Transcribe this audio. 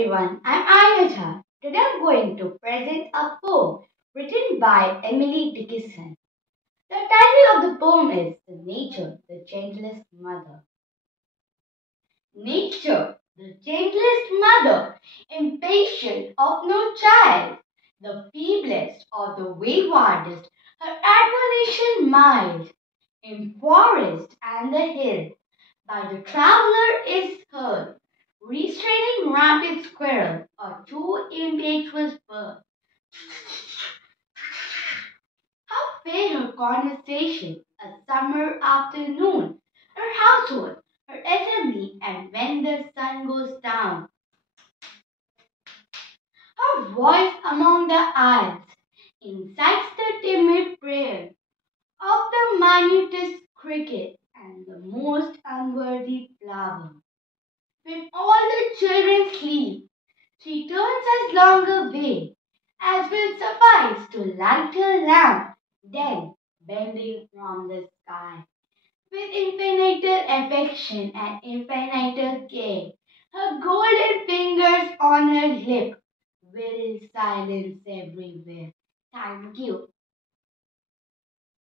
everyone, I'm Ayesha. Today I'm going to present a poem written by Emily Dickinson. The title of the poem is Nature, the Gentlest Mother. Nature, the gentlest mother, impatient of no child, the feeblest or the waywardest, her admonition mild. In forest and the hill, by the traveller is heard, restraining rampant squirrel or too impetuous bird. How fair her conversation, a summer afternoon, her household, her assembly, and when the sun goes down, her voice among the isles incites the timid prayer of the minutest cricket and the most unworthy flower. When all the children sleep, she turns as long away as will suffice to light her lamp, then bending from the sky. With infinite affection and infinite care, her golden fingers on her lip will silence everywhere. Thank you.